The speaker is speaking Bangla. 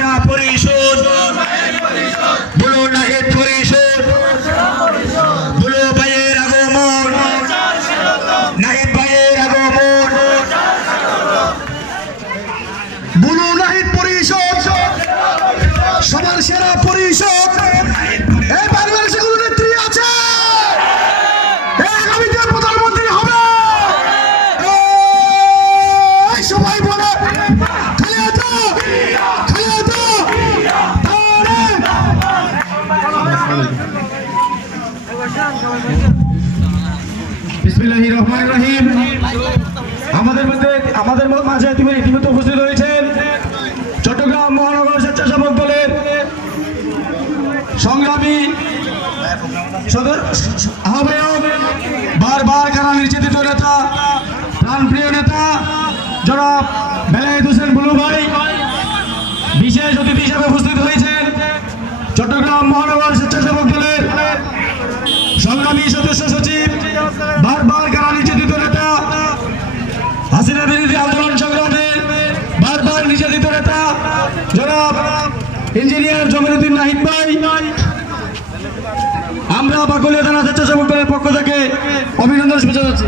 সেরা পরিশোধ। বুলু নাহিদ পরিশোধ। বুলু ভাইয়ের আগমন। নাহিদ ভাইয়ের আগমন। বুলু নাহিদ পরিশোধ। সবার সেরা পরিষদ রহিম। আমাদের মাঝে ইতিমধ্যে চট্টগ্রাম মহানগর স্বেচ্ছাসেবক সংগ্রামী বারবার কারা নির্যাতিত নেতা, প্রাণপ্রিয় নেতা, জনাব বেলায়েত হোসেন বুলু ভাই বিশেষ অতিথি হিসেবে উপস্থিত হয়েছেন চট্টগ্রাম মহানগর সংগ্রামী সদস্য সচিব, বারবার কারা নির্যাতিত নেতা? হাসিনা বিরোধী আন্দোলন সংগ্রামে বারবার নির্যাতিত নেতা। জনাব ইঞ্জিনিয়ার জমিরুদ্দিন নাহিদ ভাই, আমরা বাকুলিয়া থানা স্বেচ্ছাসেবক দলের পক্ষ থেকে অভিনন্দন শুভেচ্ছা যাচ্ছি